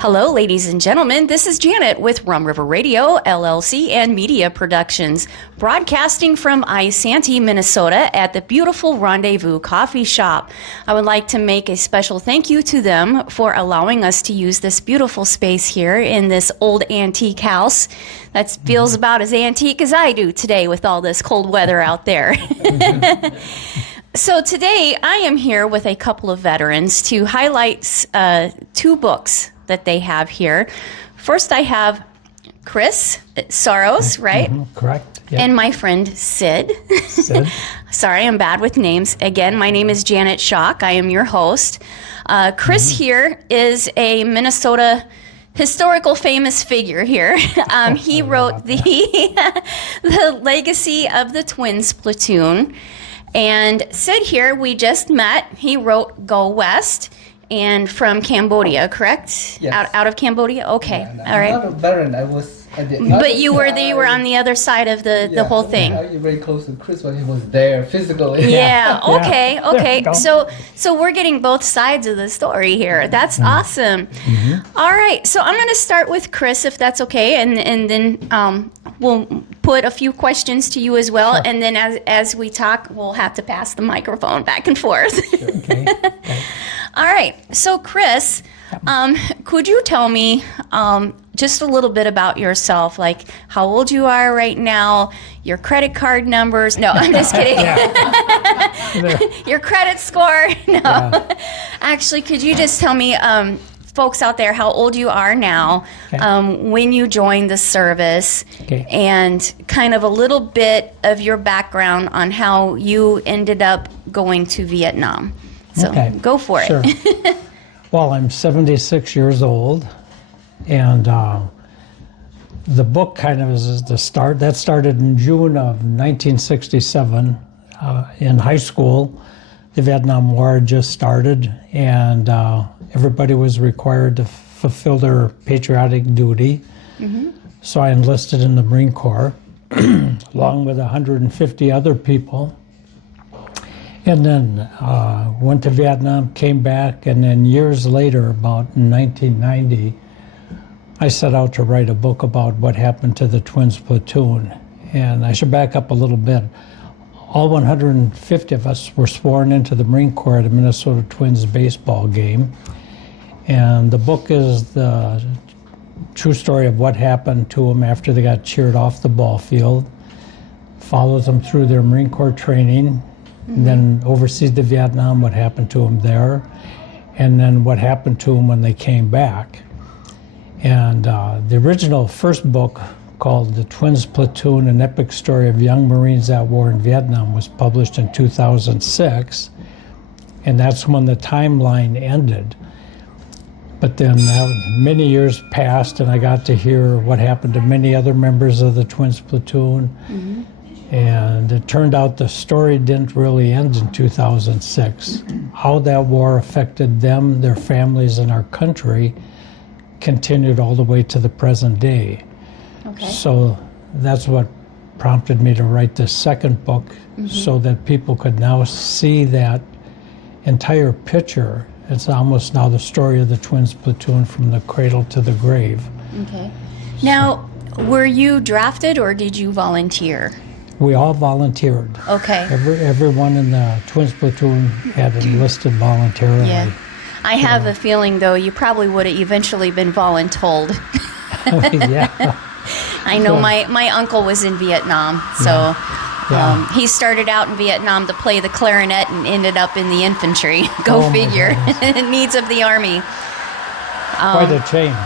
Hello, ladies and gentlemen. This is Janet with Rum River Radio, LLC, and Media Productions, broadcasting from Isanti, Minnesota at the beautiful Rendezvous Coffee Shop. I would like to make a special thank you to them for allowing us to use this beautiful space here in this old antique house that feels about as antique as I do today with all this cold weather out there. So today I am here with a couple of veterans to highlight two books that they have here. First, I have Chris Sauros, right? Mm-hmm, correct. Yep. And my friend Sid. Sorry, I'm bad with names. Again, my name is Janet Schock. I am your host. Chris here is a Minnesota historical famous figure here. He wrote the Legacy of the Twins Platoon. And Sid here, we just met. He wrote Go West. And from Cambodia, correct? Yes. Out of Cambodia? Okay. Yeah, all right. I'm not a veteran. I was at the But you were on the other side of the whole thing. You're very close to Chris when he was there physically. Yeah. Okay. Yeah. Okay. Yeah. So we're getting both sides of the story here. That's awesome. All right. So I'm going to start with Chris, if that's okay, and then we'll put a few questions to you as well. Sure. And then as we talk, we'll have to pass the microphone back and forth. Okay. All right. So Chris, could you tell me just a little bit about yourself, like how old you are right now, your credit card numbers? No, I'm just kidding. Your credit score? No. Yeah. Actually, could you just tell me, folks out there, how old you are now, when you joined the service, and kind of a little bit of your background on how you ended up going to Vietnam? So go for it. Well, I'm 76 years old, and the book kind of is the start. That started in June of 1967 in high school. The Vietnam War had just started, and everybody was required to fulfill their patriotic duty. So I enlisted in the Marine Corps, along with 150 other people. And then went to Vietnam, came back, and then years later, about 1990, I set out to write a book about what happened to the Twins Platoon. And I should back up a little bit. All 150 of us were sworn into the Marine Corps at a Minnesota Twins baseball game. And the book is the true story of what happened to them after they got cheered off the ball field, follows them through their Marine Corps training, and then overseas to Vietnam, what happened to them there, and then what happened to them when they came back. And the original first book, called The Twins Platoon, An Epic Story of Young Marines at War in Vietnam, was published in 2006, and that's when the timeline ended. But then many years passed, and I got to hear what happened to many other members of the Twins Platoon. And it turned out the story didn't really end in 2006. How that war affected them, their families, and our country continued all the way to the present day. So that's what prompted me to write this second book, so that people could now see that entire picture. It's almost now the story of the Twins Platoon from the cradle to the grave. Now, were you drafted or did you volunteer? We all volunteered. Everyone in the Twins Platoon had enlisted voluntarily. Yeah. I have a feeling, though, you probably would have eventually been voluntold. Yeah. I know my uncle was in Vietnam, so he started out in Vietnam to play the clarinet and ended up in the infantry. Go figure. Needs of the Army. Quite a change.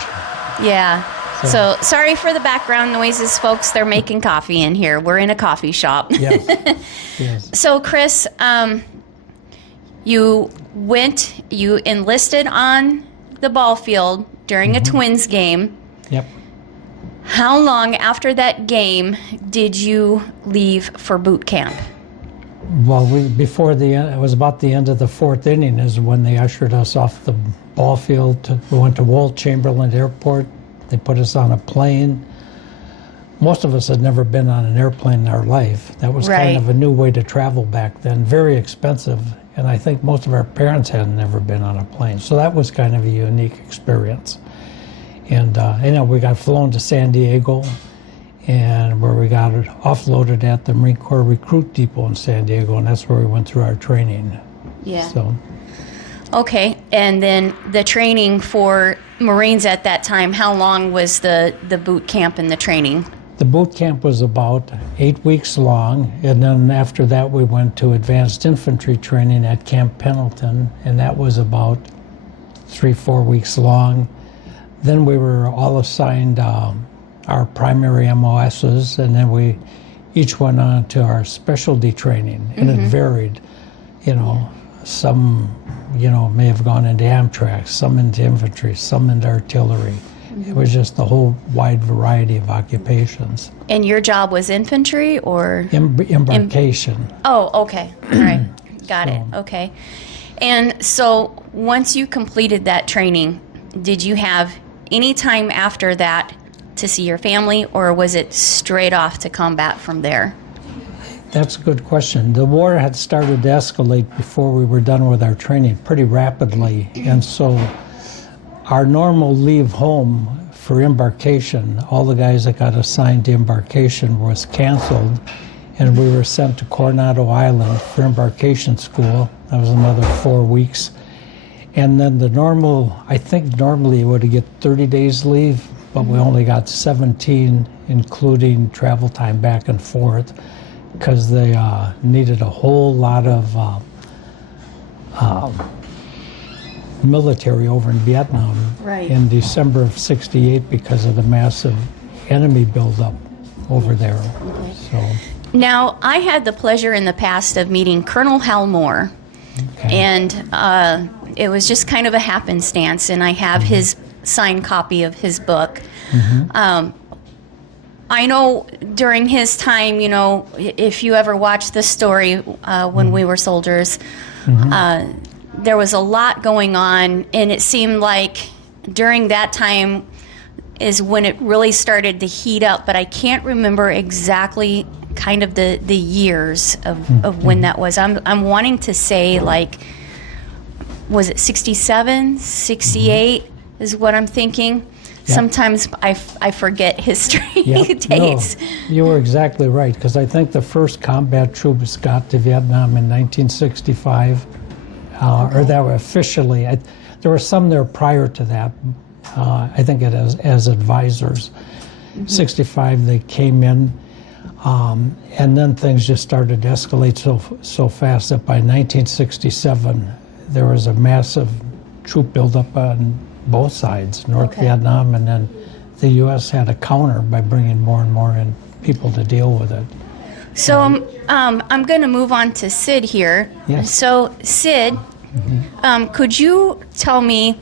Yeah. So sorry for the background noises, folks. They're making coffee in here. We're in a coffee shop. Yes. So, Chris, you enlisted on the ball field during a Twins game. Yep. How long after that game did you leave for boot camp? Well, before the end, it was about the end of the fourth inning is when they ushered us off the ball field. We went to Walt Chamberlain Airport. They put us on a plane. Most of us had never been on an airplane in our life. That was kind of a new way to travel back then, very expensive. And I think most of our parents had never been on a plane. So that was kind of a unique experience. And we got flown to San Diego, and where we got it offloaded at the Marine Corps Recruit Depot in San Diego, and that's where we went through our training. Yeah. So, Okay, and then the training for Marines at that time, how long was the boot camp and the training? the boot camp was about 8 weeks long, and then after that we went to advanced infantry training at Camp Pendleton, and that was about 3-4 weeks long. Then we were all assigned our primary MOSs, and then we each went on to our specialty training, and it varied. Some may have gone into Amtrak, some into infantry, some into artillery. It was just a whole wide variety of occupations. And your job was infantry or? Embarkation. Oh, okay. All right. Got it. Okay. And so once you completed that training, did you have any time after that to see your family, or was it straight off to combat from there? That's a good question. The war had started to escalate before we were done with our training pretty rapidly, and so our normal leave home for embarkation, all the guys that got assigned to embarkation was canceled, and we were sent to Coronado Island for embarkation school. That was another 4 weeks. And then I think normally you would get 30 days leave, but we only got 17, including travel time back and forth, because they needed a whole lot of military over in Vietnam in December of '68 because of the massive enemy buildup over there. Okay. So Now, I had the pleasure in the past of meeting Colonel Hal Moore, and it was just kind of a happenstance, and I have his signed copy of his book. I know during his time, if you ever watched the story when we were soldiers, there was a lot going on, and it seemed like during that time is when it really started to heat up, but I can't remember exactly kind of the years of when that was. I'm wanting to say, like, was it 67, 68 is what I'm thinking. Yep. Sometimes I forget history dates. No, you were exactly right, because I think the first combat troops got to Vietnam in 1965, or that were officially. There were some there prior to that, I think as advisors. 65 they came in, and then things just started to escalate so fast that by 1967 there was a massive troop buildup on both sides, North Vietnam, and then the U.S. had a counter by bringing more and more in people to deal with it. So I'm going to move on to Sid here. Yes. So Sid, could you tell me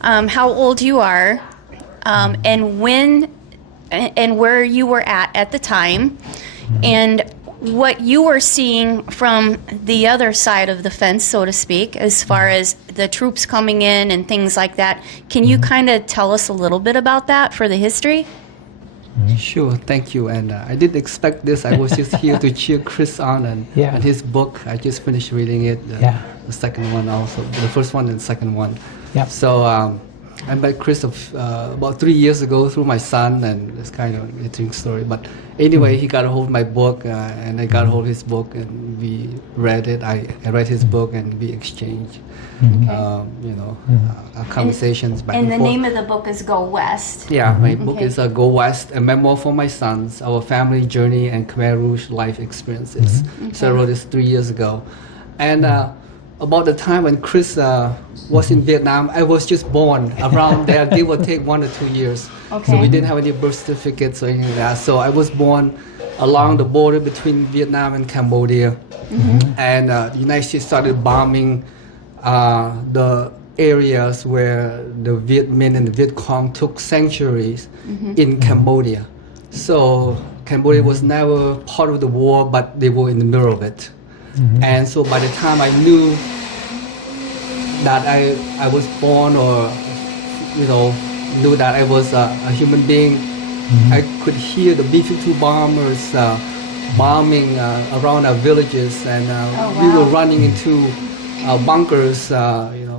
how old you are, and when and where you were at the time, and what you were seeing from the other side of the fence, so to speak, as far as the troops coming in and things like that. Can you kind of tell us a little bit about that for the history? Sure, thank you. And I didn't expect this. I was just here to cheer Chris on, and his book, I just finished reading it. The second one also, the first one and second one. Yep. So I met Chris about 3 years ago through my son, and it's kind of an interesting story. But anyway, he got a hold of my book, and I got a hold of his book, and we read it. I read his book, and we exchanged, our conversations back and forth. And the name of the book is Go West. Yeah, my book is Go West, a memoir for my sons, our family journey and Khmer Rouge life experiences. So I wrote this 3 years ago. And about the time when Chris was in Vietnam, I was just born around there, give or take 1 or 2 years. So we didn't have any birth certificates or anything like that. So I was born along the border between Vietnam and Cambodia. And the United States started bombing the areas where the Viet Minh and the Viet Cong took sanctuaries in Cambodia. So Cambodia was never part of the war, but they were in the middle of it. And so by the time I knew that I was born, or knew that I was a human being, I could hear the B-52 bombers bombing around our villages, and we were running into bunkers,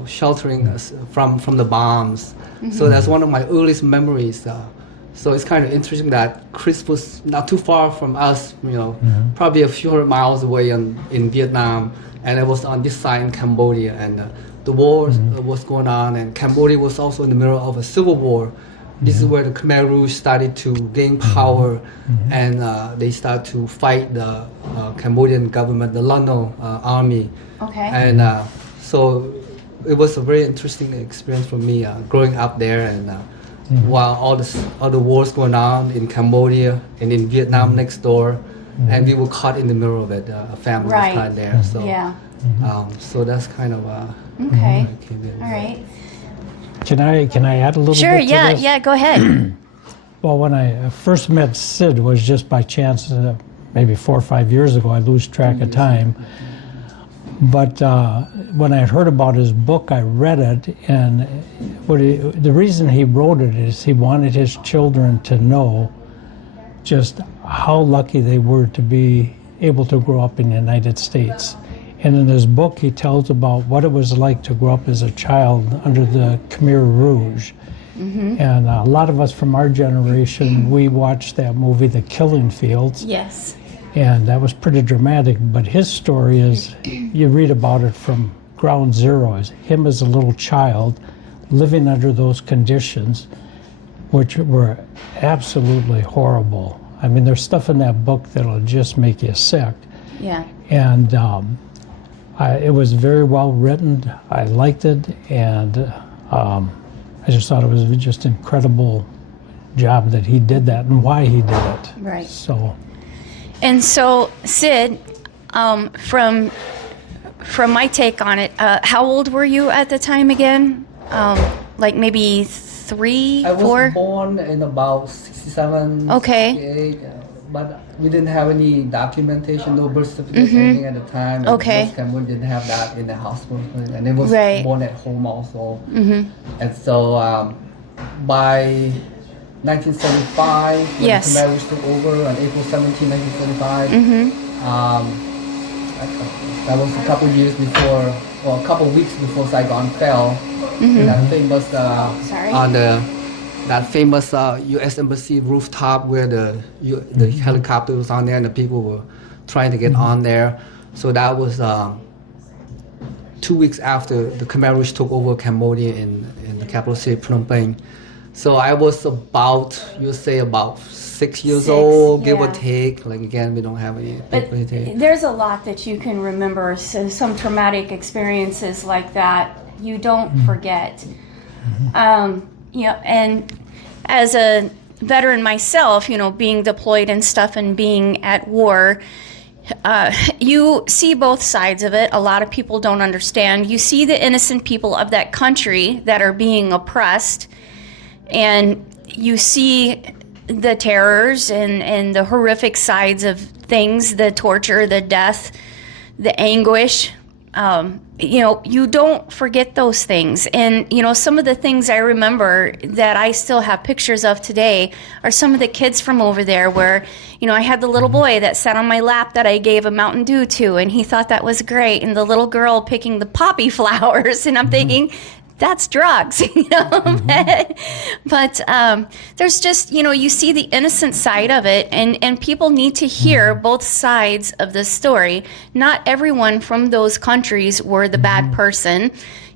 sheltering us from the bombs. So that's one of my earliest memories. So it's kind of interesting that Chris was not too far from us, probably a few hundred miles away in Vietnam, and I was on this side in Cambodia, and the war was going on, and Cambodia was also in the middle of a civil war. This is where the Khmer Rouge started to gain power, and they started to fight the Cambodian government, the Lano army. Okay. And so it was a very interesting experience for me growing up there, and while all the wars going on in Cambodia and in Vietnam next door, and we were caught in the middle of it. A family was caught there. So yeah. So that's kind of Okay. came in. All right. Can I add a little Sure. bit to Yeah. this? Yeah. Go ahead. Well, when I first met Sid was just by chance, maybe 4 or 5 years ago. I lose track of time. But when I heard about his book, I read it, and the reason he wrote it is he wanted his children to know just how lucky they were to be able to grow up in the United States. And in his book, he tells about what it was like to grow up as a child under the Khmer Rouge. And a lot of us from our generation, we watched that movie, The Killing Fields. Yes. And that was pretty dramatic, but his story is, you read about it from ground zero, as him as a little child living under those conditions, which were absolutely horrible. I mean, there's stuff in that book that'll just make you sick. Yeah. And it was very well written. I liked it, and I just thought it was just incredible job that he did that and why he did it. Right. So. And so, Sid, from my take on it, how old were you at the time again? Like maybe 3, 4? I was born in about 67, Okay. 68, but we didn't have any documentation, no birth certificate, anything at the time. And Okay. most Cambodians didn't have that in the hospital, and I was Right. born at home also. And so by 1975, when Yes. the Khmer Rouge took over on April 17, 1975. That was a couple years before, or a couple weeks before Saigon fell. That famous Sorry. on that famous U.S. Embassy rooftop where the helicopter was on there and the people were trying to get on there. So that was 2 weeks after the Khmer Rouge took over Cambodia in the capital city, Phnom Penh. So I was about 6 years 6, old, give or yeah. take. Like again, we don't have any But paper tape. there's a lot that you can remember. So some traumatic experiences like that you don't forget. And as a veteran myself, being deployed and stuff and being at war, you see both sides of it. A lot of people don't understand. You see the innocent people of that country that are being oppressed, and you see the terrors and the horrific sides of things, the torture, the death, the anguish. You don't forget those things. And, some of the things I remember that I still have pictures of today are some of the kids from over there where, I had the little boy that sat on my lap that I gave a Mountain Dew to, and he thought that was great. And the little girl picking the poppy flowers, and I'm thinking, that's drugs, But there's just, you see the innocent side of it, and people need to hear both sides of the story. Not everyone from those countries were the bad person.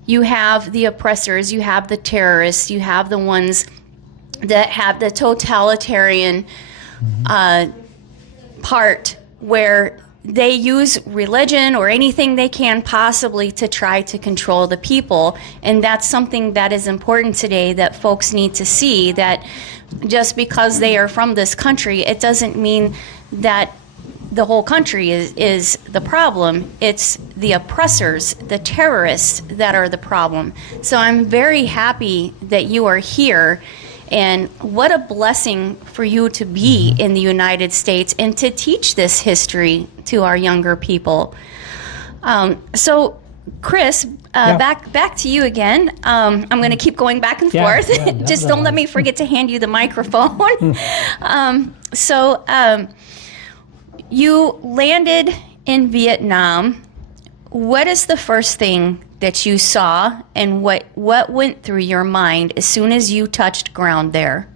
You have the oppressors, you have the terrorists, you have the ones that have the totalitarian part where they use religion or anything they can possibly to try to control the people. And that's something that is important today that folks need to see, that just because they are from this country, it doesn't mean that the whole country is the problem. It's the oppressors, the terrorists that are the problem. So I'm very happy that you are here. And what a blessing for you to be in the United States and to teach this history to our younger people. So, Chris, back to you again. I'm going to keep going back and forth. Just don't let me forget to hand you the microphone. You landed in Vietnam. What is the first thing that you saw, and what went through your mind as soon as you touched ground there?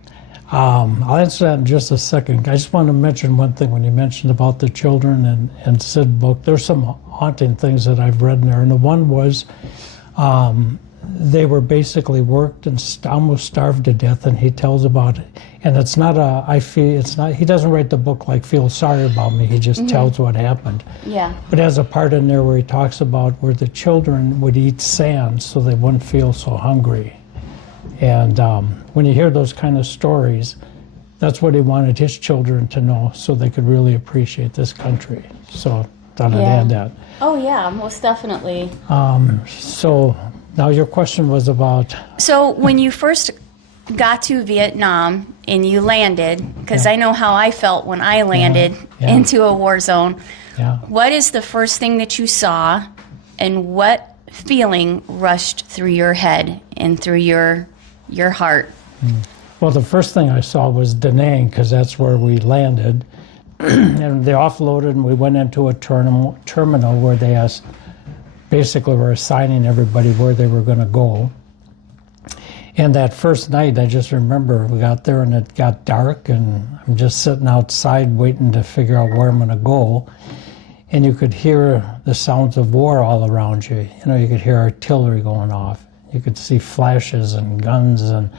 I'll answer that in just a second. I just want to mention one thing when you mentioned about the children and Sid book. There's some haunting things that I've read in there, and the one was they were basically worked and almost starved to death, and he tells about it. And it's not he doesn't write the book like feel sorry about me, he just tells what happened. Yeah. But there's a part in there where he talks about where the children would eat sand so they wouldn't feel so hungry. And when you hear those kind of stories, that's what he wanted his children to know so they could really appreciate this country. So thought I'd add that. Oh yeah, most definitely. So now your question was about... So when you first got to Vietnam and you landed, because I know how I felt when I landed into a war zone, what is the first thing that you saw, and what feeling rushed through your head and through your heart? Well, the first thing I saw was Da Nang, because that's where we landed. And they offloaded, and we went into a terminal where they basically were assigning everybody where they were going to go. And that first night, I just remember we got there and it got dark, and I'm just sitting outside waiting to figure out where I'm going to go. And you could hear the sounds of war all around you. You know, you could hear artillery going off. You could see flashes and guns, and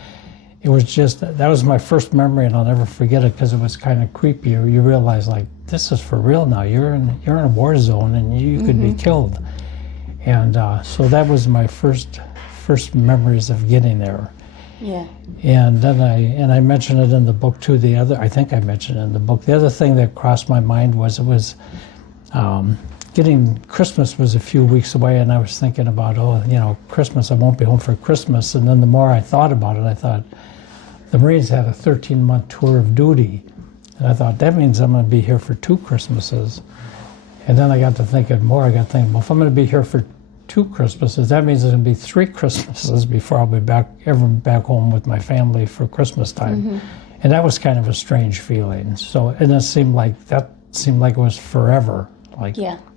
it was just, that was my first memory, and I'll never forget it because it was kind of creepy. You realize, like, this is for real now. You're in a war zone, and you could be killed. And so that was my first memories of getting there. Yeah. And then I mentioned it in the book too. I think I mentioned it in the book. The other thing that crossed my mind was Christmas was a few weeks away, and I was thinking about, Christmas, I won't be home for Christmas. And then the more I thought about it, I thought, the Marines had a 13-month tour of duty. And I thought, that means I'm going to be here for 2 Christmases. And then I got to thinking more. I got to think, well, if I'm going to be here for 2 Christmases, that means there's going to be 3 Christmases before I'll be back home with my family for Christmas time. And that was kind of a strange feeling. So, and it seemed like it was forever.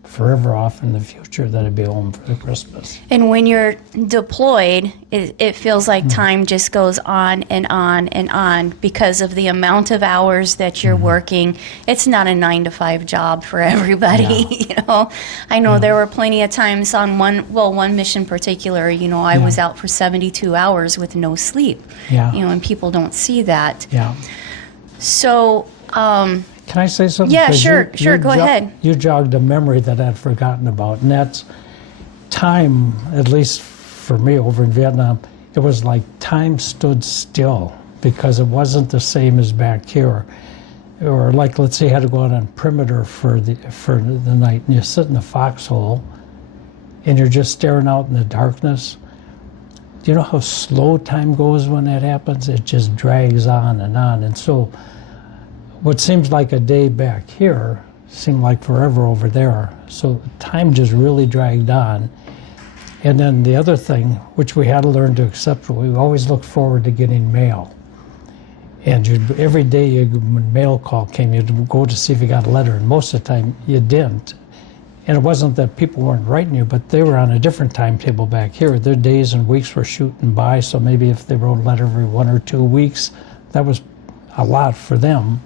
Forever off in the future that I'd be home for the Christmas. And when you're deployed, it feels like time just goes on and on and on because of the amount of hours that you're working. It's not a 9-to-5 job for everybody, I know there were plenty of times on one mission in particular, I was out for 72 hours with no sleep. And people don't see that. So, can I say something? Yeah, sure, go ahead. You jogged a memory that I'd forgotten about, and that's time, at least for me over in Vietnam, it was like time stood still because it wasn't the same as back here. Or like, let's say you had to go out on perimeter for the night, and you sit in the foxhole, and you're just staring out in the darkness. Do you know how slow time goes when that happens? It just drags on, and so what seems like a day back here seemed like forever over there. So time just really dragged on. And then the other thing, which we had to learn to accept, we always looked forward to getting mail. And every day when mail call came, you'd go to see if you got a letter, and most of the time you didn't. And it wasn't that people weren't writing you, but they were on a different timetable back here. Their days and weeks were shooting by, so maybe if they wrote a letter every 1 or 2 weeks, that was a lot for them.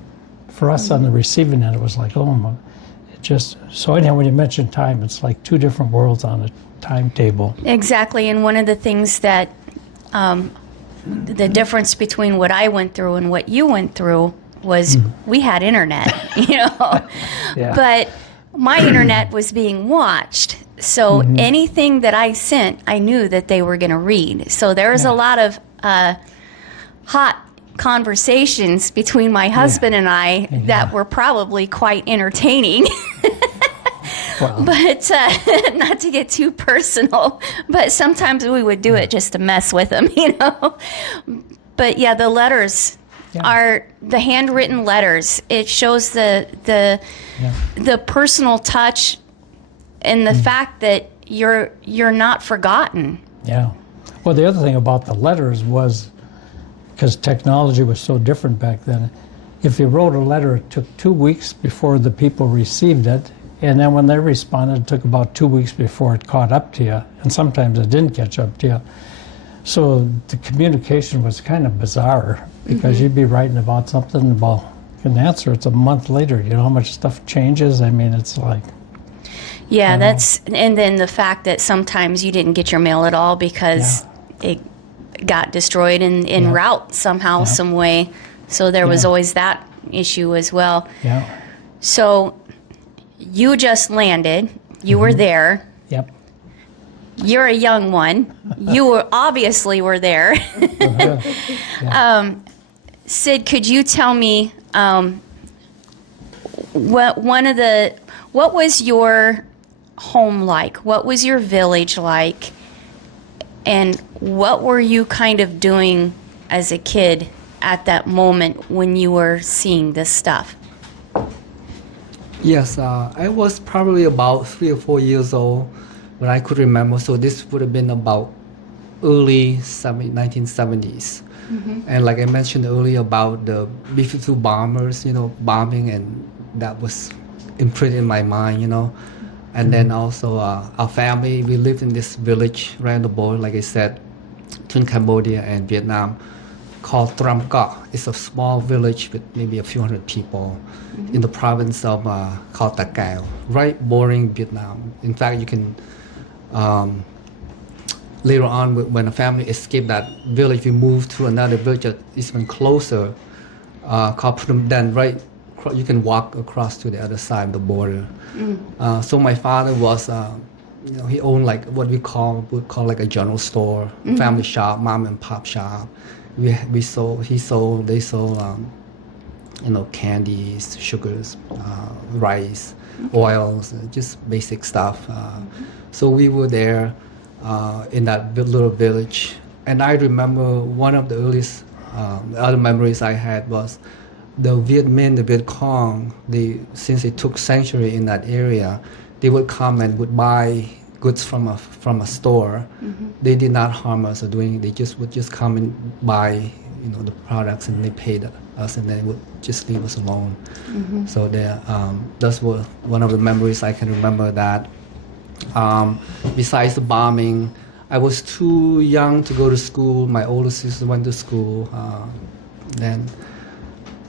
For us on the receiving end, it was like, so anyhow, when you mention time, it's like 2 different worlds on a timetable. Exactly, and one of the things that, the difference between what I went through and what you went through was we had internet, but my internet was being watched. So anything that I sent, I knew that they were going to read. So there was a lot of hot conversations between my husband and I that were probably quite entertaining. But not to get too personal, but sometimes we would do it just to mess with him, But yeah, the letters are the handwritten letters. It shows the personal touch and the fact that you're not forgotten. Yeah. Well, the other thing about the letters was, because technology was so different back then, if you wrote a letter, it took 2 weeks before the people received it, And then when they responded, it took about 2 weeks before it caught up to you, and sometimes it didn't catch up to you. So the communication was kind of bizarre, because you'd be writing about something, well, an answer, it's a month later. You know how much stuff changes? I mean, it's like... Yeah, and then the fact that sometimes you didn't get your mail at all because it got destroyed en route somehow, some way. So there was always that issue as well. Yeah. So you just landed. You were there. Yep. You're a young one. You were obviously were there. Sid, could you tell me what was your home like? What was your village like? And what were you kind of doing as a kid at that moment when you were seeing this stuff? Yes, I was probably about 3 or 4 years old when I could remember. So this would have been about early 1970s. And like I mentioned earlier about the B-52 bombers, bombing, and that was imprinted in my mind, And then also our family, we lived in this village right on the border, like I said, between Cambodia and Vietnam, called Tram Coc. It's a small village with maybe a few hundred people in the province of called Ta Cao, right bordering Vietnam. In fact, you can, later on when a family escaped that village, we moved to another village that is even closer, called Phnom Then, right? You can walk across to the other side of the border. So my father was, he owned like what we call like a general store, family shop, mom and pop shop. They sold, candies, sugars, rice, oils, just basic stuff. So we were there in that little village. And I remember one of the earliest other memories I had was the Viet Minh, the Viet Cong, since they took sanctuary in that area, they would come and would buy goods from a store. They did not harm us or do anything. They would just come and buy, the products, and they paid us, and they would just leave us alone. So that's one of the memories I can remember. That besides the bombing, I was too young to go to school. My older sister went to school.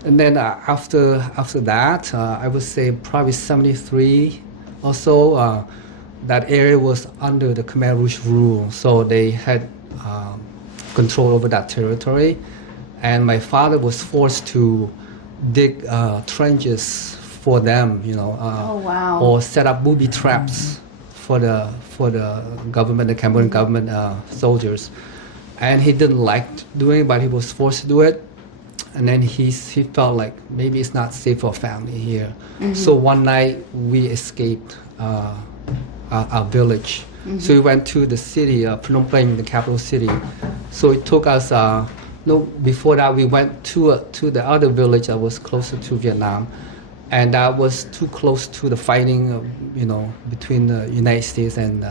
And then after that, I would say probably 73 or so, that area was under the Khmer Rouge rule. So they had control over that territory. And my father was forced to dig trenches for them, or set up booby traps for the government, the Cambodian government soldiers. And he didn't like doing it, but he was forced to do it. And then he felt like maybe it's not safe for family here. So one night we escaped our village. So we went to the city, Phnom Penh, the capital city. So it took us, before that we went to the other village that was closer to Vietnam. And that was too close to the fighting, between the United States and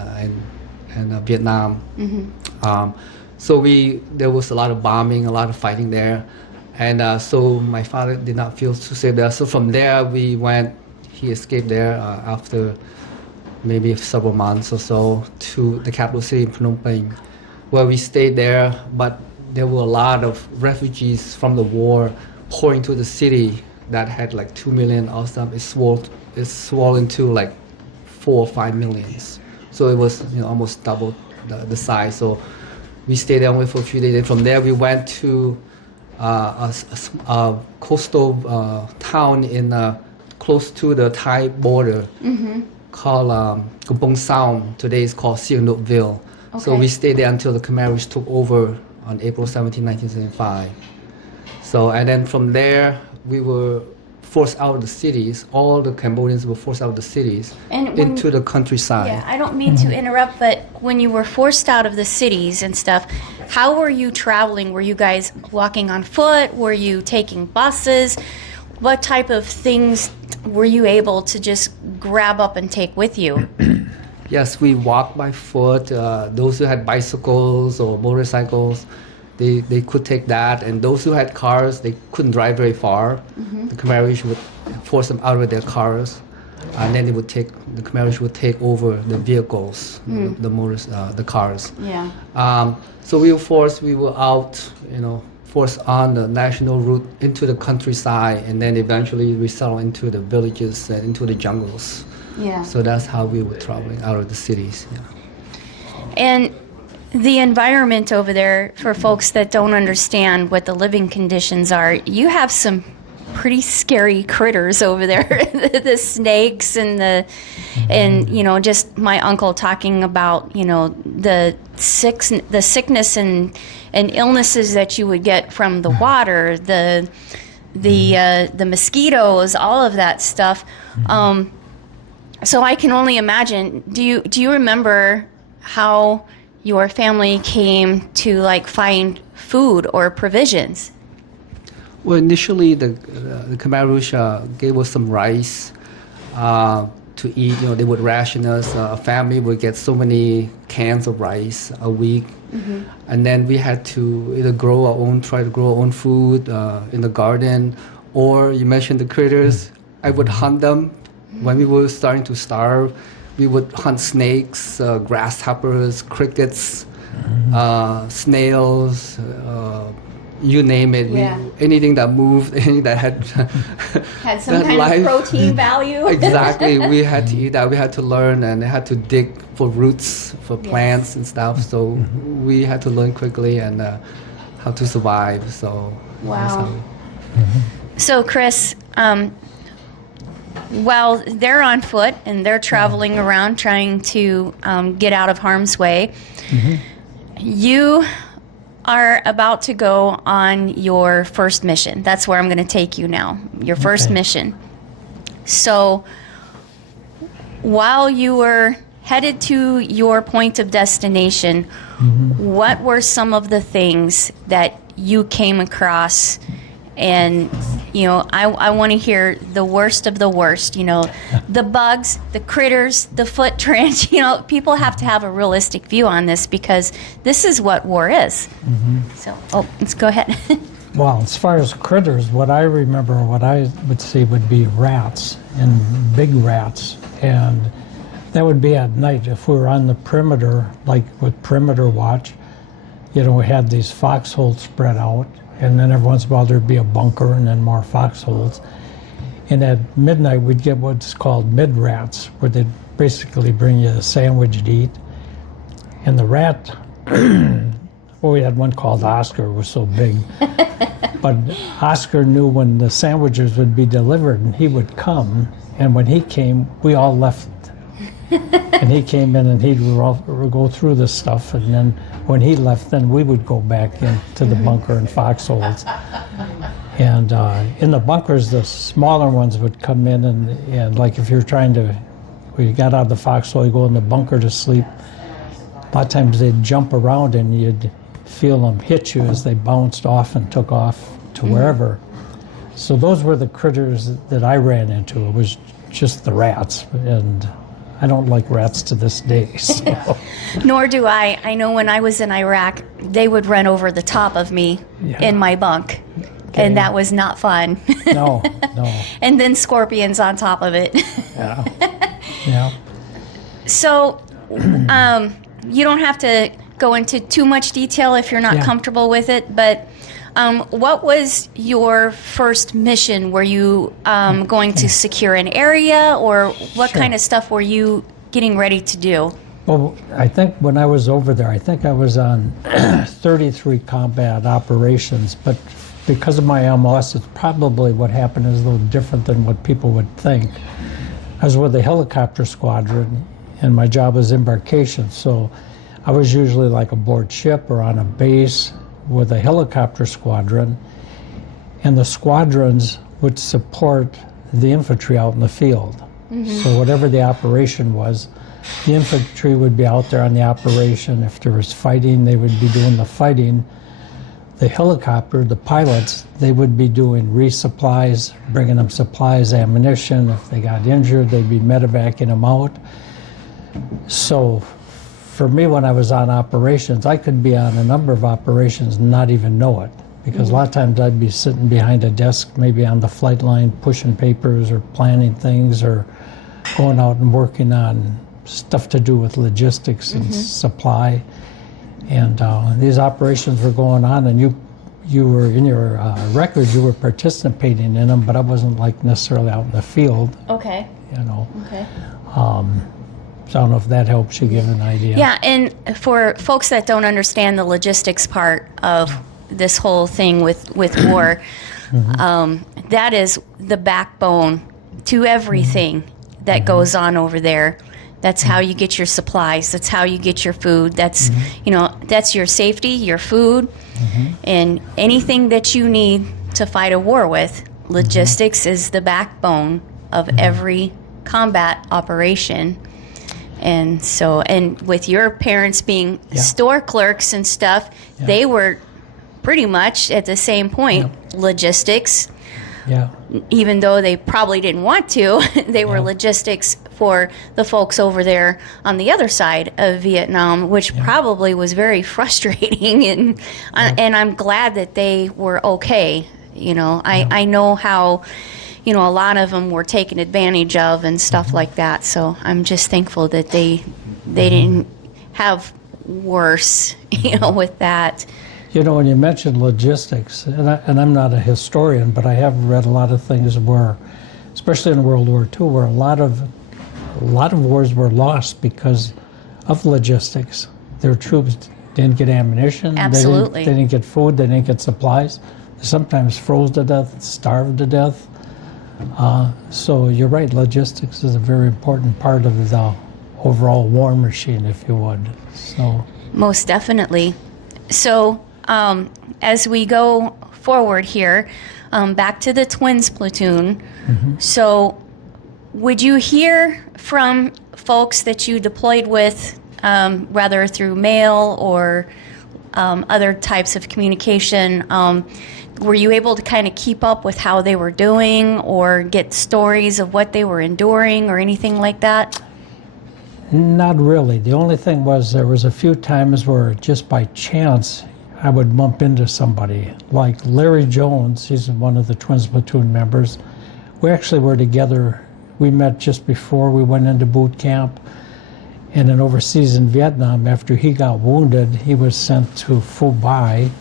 Vietnam. So there was a lot of bombing, a lot of fighting there. And so my father did not feel too safe there. So from there he escaped there after maybe several months or so to the capital city, Phnom Penh, where we stayed there. But there were a lot of refugees from the war pouring to the city that had like 2 million or something. It swollen to like 4 or 5 millions. So it was almost double the size. So we stayed there only for a few days. And from there we went to a coastal town close to the Thai border called Kampong Saum. Today it's called Sihanoukville. Okay. So we stayed there until the Khmer Rouge took over on April 17, 1975. So, and then from there we were forced out of the cities. All the Cambodians were forced out of the cities into the countryside. Yeah, I don't mean to interrupt, but when you were forced out of the cities and stuff, how were you traveling? Were you guys walking on foot? Were you taking buses? What type of things were you able to just grab up and take with you? Yes, we walked by foot. Those who had bicycles or motorcycles, they could take that. And those who had cars, they couldn't drive very far. The Khmer Rouge would force them out of their cars. and then the Khmer Rouge would take over the vehicles, the motors, the cars. Yeah. So we were out, forced on the national route into the countryside, and then eventually we settled into the villages and into the jungles. Yeah. So that's how we were traveling out of the cities. Yeah. And the environment over there, for folks that don't understand what the living conditions are, you have some pretty scary critters over there. The snakes and just my uncle talking about, the sickness and illnesses that you would get from the water, the mosquitoes, all of that stuff. So I can only imagine. Do you remember how your family came to find food or provisions? Well, initially the Khmer Rouge gave us some rice to eat. They would ration us. A family would get so many cans of rice a week, and then we had to either try to grow our own food in the garden, or you mentioned the critters. I would hunt them when we were starting to starve. We would hunt snakes, grasshoppers, crickets, snails, you name it. Yeah. Anything that moved, anything that had some kind life. of protein value. Exactly. We had to eat that. We had to learn, and had to dig for roots, for plants and stuff. So we had to learn quickly and how to survive. So that's how So Chris, while they're on foot and they're traveling around trying to get out of harm's way, you are about to go on your first mission. That's where I'm going to take you now, your first mission. So while you were headed to your point of destination, what were some of the things that you came across? And, I want to hear the worst of the worst, the bugs, the critters, the foot trench. People have to have a realistic view on this because this is what war is. So, let's go ahead. Well, as far as critters, what I remember, what I would see would be rats, and big rats. And that would be at night. If we were on the perimeter, like with perimeter watch, we had these foxholes spread out. And then every once in a while there'd be a bunker and then more foxholes. And at midnight we'd get what's called mid-rats, where they'd basically bring you a sandwich to eat. And the rat, we had one called Oscar, it was so big. But Oscar knew when the sandwiches would be delivered, and he would come. And when he came, we all left. And he came in and he'd go through this stuff, and then when he left, then we would go back into the bunker and foxholes. And in the bunkers, the smaller ones would come in, and like if you're we got out of the foxhole, you go in the bunker to sleep. A lot of times they'd jump around and you'd feel them hit you as they bounced off and took off to wherever. So those were the critters that I ran into. It was just the rats, and I don't like rats to this day. So. Nor do I. I know when I was in Iraq, they would run over the top of me in my bunk. Okay. And that was not fun. No. And then scorpions on top of it. Yeah. So, you don't have to go into too much detail if you're not comfortable with it, but what was your first mission? Were you going to secure an area, or what kind of stuff were you getting ready to do? Well, I think when I was over there, I think I was on 33 combat operations, but because of my MLS, it's probably what happened is a little different than what people would think. I was with the helicopter squadron, and my job was embarkation, so I was usually like aboard ship or on a base with a helicopter squadron, and the squadrons would support the infantry out in the field. So whatever the operation was, the infantry would be out there on the operation. If there was fighting, they would be doing the fighting. The helicopter, the pilots, they would be doing resupplies, bringing them supplies, ammunition. If they got injured, they'd be medevacing them out. So for me, when I was on operations, I could be on a number of operations and not even know it. Because a lot of times I'd be sitting behind a desk, maybe on the flight line, pushing papers or planning things or going out and working on stuff to do with logistics and supply. And these operations were going on, and you were in your records, you were participating in them, but I wasn't like necessarily out in the field, Okay. you know. Okay. So I don't know if that helps you give an idea. Yeah, and for folks that don't understand the logistics part of this whole thing with war, that is the backbone to everything that goes on over there. That's how you get your supplies. That's how you get your food. That's, that's your safety, your food, and anything that you need to fight a war with. Logistics is the backbone of every combat operation. And so, and with your parents being store clerks and stuff, they were pretty much at the same point, logistics. Yeah. Even though they probably didn't want to, they were logistics for the folks over there on the other side of Vietnam, which probably was very frustrating. And I'm glad that they were okay. I know how, a lot of them were taken advantage of and stuff like that. So I'm just thankful that they didn't have worse, with that. When you mentioned logistics, and I'm not a historian, but I have read a lot of things where, especially in World War II, where a lot of wars were lost because of logistics. Their troops didn't get ammunition. Absolutely. They didn't get food. They didn't get supplies. They sometimes froze to death, starved to death. So you're right. Logistics is a very important part of the overall war machine, if you would. So most definitely. So as we go forward here, back to the Twins Platoon. So would you hear from folks that you deployed with, rather through mail or other types of communication? Were you able to kind of keep up with how they were doing or get stories of what they were enduring or anything like that? Not really. The only thing was there was a few times where just by chance I would bump into somebody. Like Larry Jones, he's one of the Twins Platoon members. We actually were together. We met just before we went into boot camp. And then overseas in Vietnam, after he got wounded, he was sent to Phu Bai.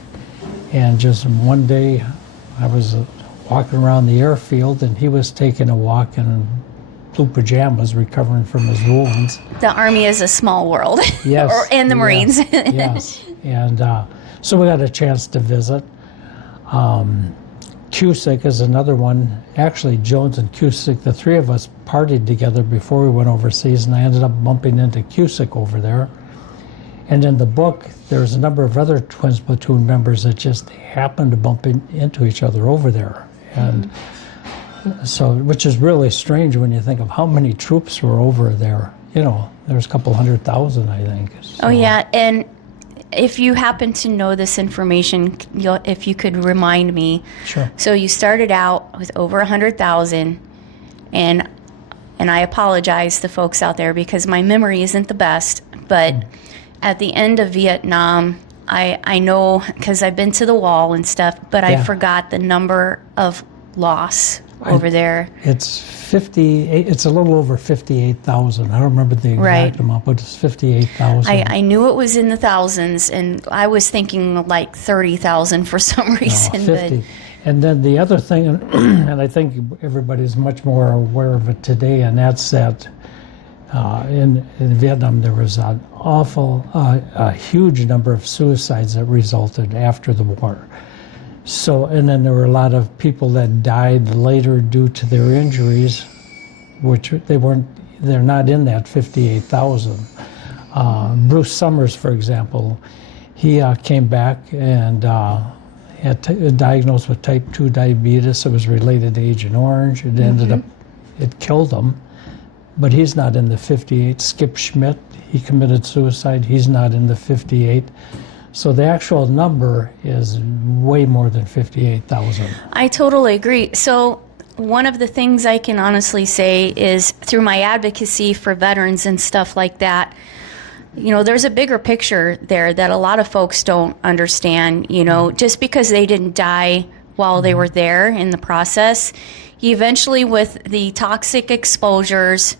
And just one day I was walking around the airfield and he was taking a walk in blue pajamas recovering from his wounds. The Army is a small world. Yes. And the Marines. Yes. And so we got a chance to visit. Cusick is another one. Actually, Jones and Cusick, the three of us partied together before we went overseas, and I ended up bumping into Cusick over there. And in the book, there's a number of other Twins Platoon members that just happened to bump into each other over there. And so, which is really strange when you think of how many troops were over there. There's a couple 100,000, I think. So. Oh, yeah. And if you happen to know this information, if you could remind me. Sure. So you started out with over 100,000, and I apologize to folks out there because my memory isn't the best, but at the end of Vietnam, I know because I've been to the wall and stuff, but I forgot the number of loss over there. It's 58. It's a little over 58,000. I don't remember the exact amount, but it's 58,000. I knew it was in the thousands, and I was thinking like 30,000 for some reason. No, 50. And then the other thing, and I think everybody's much more aware of it today, and that's that in Vietnam there was an a huge number of suicides that resulted after the war. So, and then there were a lot of people that died later due to their injuries, which they're not in that 58,000. Bruce Summers, for example, he came back and had diagnosed with type 2 diabetes. It was related to Agent Orange. It ended up, it killed him, but he's not in the 58. Skip Schmidt, he committed suicide. He's not in the 58. So the actual number is way more than 58,000. I totally agree. So one of the things I can honestly say is through my advocacy for veterans and stuff like that, there's a bigger picture there that a lot of folks don't understand. Just because they didn't die while they were there in the process, eventually with the toxic exposures,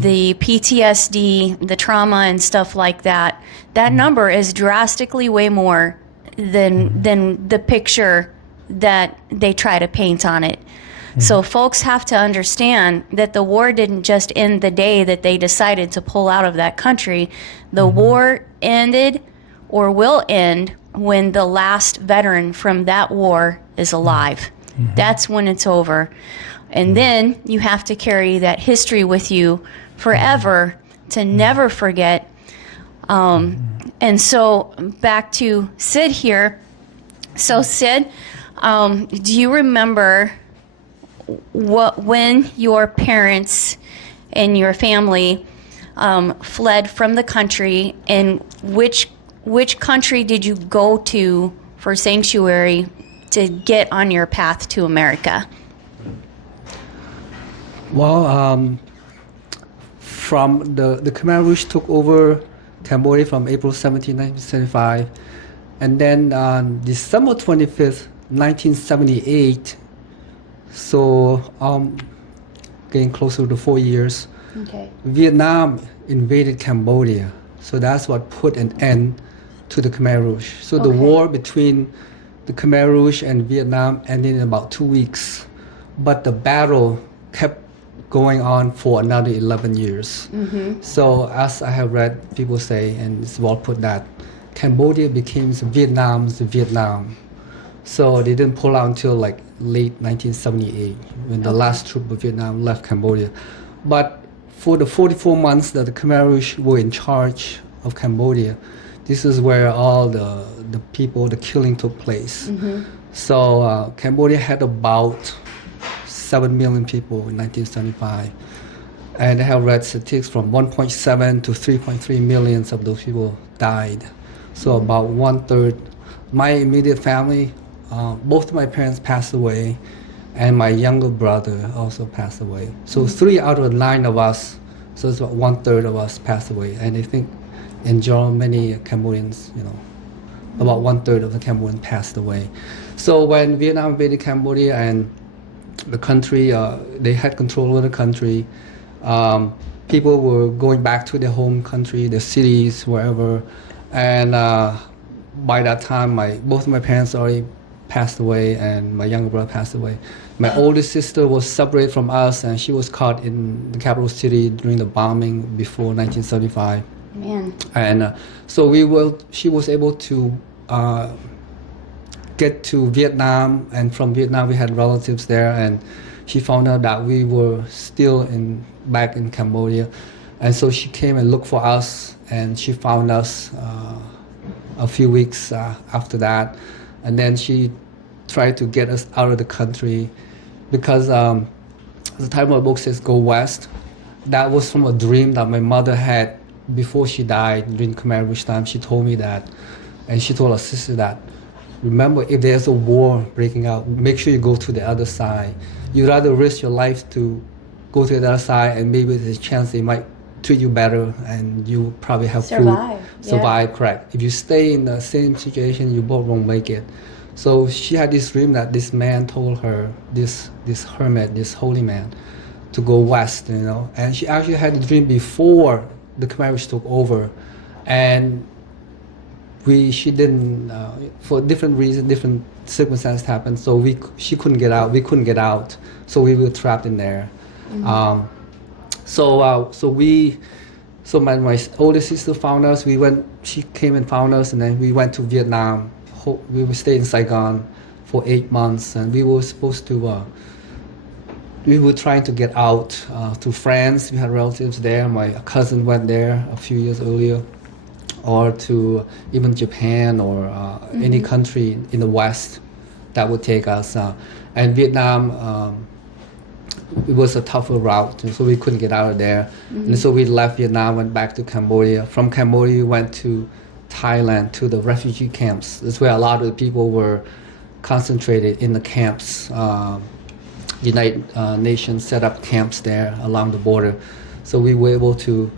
the PTSD, the trauma and stuff like that, that number is drastically way more than the picture that they try to paint on it. So folks have to understand that the war didn't just end the day that they decided to pull out of that country. The war ended or will end when the last veteran from that war is alive. That's when it's over. And then you have to carry that history with you forever to never forget. And so back to Sid here. So Sid, do you remember when your parents and your family fled from the country, and which country did you go to for sanctuary to get on your path to America? Well, from the Khmer Rouge took over Cambodia from April 17, 1975, and then on December 25th, 1978, so getting closer to 4 years, Vietnam invaded Cambodia. So that's what put an end to the Khmer Rouge. So the war between the Khmer Rouge and Vietnam ended in about 2 weeks, but the battle kept going on for another 11 years. So as I have read people say, and it's well put, that Cambodia became Vietnam's Vietnam. So they didn't pull out until like late 1978 when the last troop of Vietnam left Cambodia. But for the 44 months that the Khmer Rouge were in charge of Cambodia, this is where all the people, the killing took place. So Cambodia had about 7 million people in 1975. And I have read statistics from 1.7 to 3.3 millions of those people died. So about 1/3. My immediate family, both of my parents passed away, and my younger brother also passed away. So 3 out of 9 of us, so it's about 1/3 of us passed away. And I think in general, many Cambodians, about 1/3 of the Cambodians passed away. So when Vietnam invaded Cambodia and the country, they had control of the country, people were going back to their home country, their cities, wherever. And by that time, both of my parents already passed away, and my younger brother passed away. My oldest sister was separated from us, and she was caught in the capital city during the bombing before 1975. Man. And so she was able to get to Vietnam, and from Vietnam we had relatives there, and she found out that we were still back in Cambodia. And so she came and looked for us, and she found us a few weeks after that. And then she tried to get us out of the country because the title of the book says Go West. That was from a dream that my mother had before she died during Khmer Rouge time. She told me that, and she told her sister that, remember, if there's a war breaking out, make sure you go to the other side. You'd rather risk your life to go to the other side, and maybe there's a chance they might treat you better, and you probably have Survive. food. Survive, correct. If you stay in the same situation, you both won't make it. So she had this dream that this man told her, this hermit, this holy man, to go west, And she actually had the dream before the Khmer Rouge took over, and she didn't, for different reasons, different circumstances happened. So she couldn't get out. We couldn't get out. So we were trapped in there. So my older sister found us. She came and found us, and then we went to Vietnam. We would stay in Saigon for 8 months, and we were supposed to. We were trying to get out to France. We had relatives there. My cousin went there a few years earlier, or to even Japan or any country in the West that would take us. And Vietnam, it was a tougher route, and so we couldn't get out of there. And so we left Vietnam, went back to Cambodia. From Cambodia, we went to Thailand, to the refugee camps. That's where a lot of the people were concentrated in the camps. United Nations set up camps there along the border. So we were able to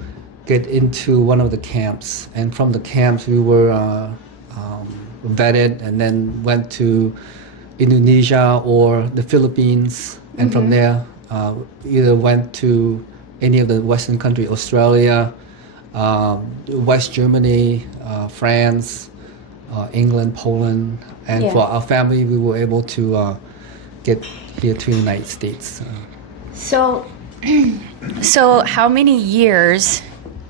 get into one of the camps. And from the camps, we were vetted, and then went to Indonesia or the Philippines. and from there either went to any of the Western country, Australia, West Germany, France, England, Poland, and Yeah. for our family, we were able to get here to the United States. So, so how many years,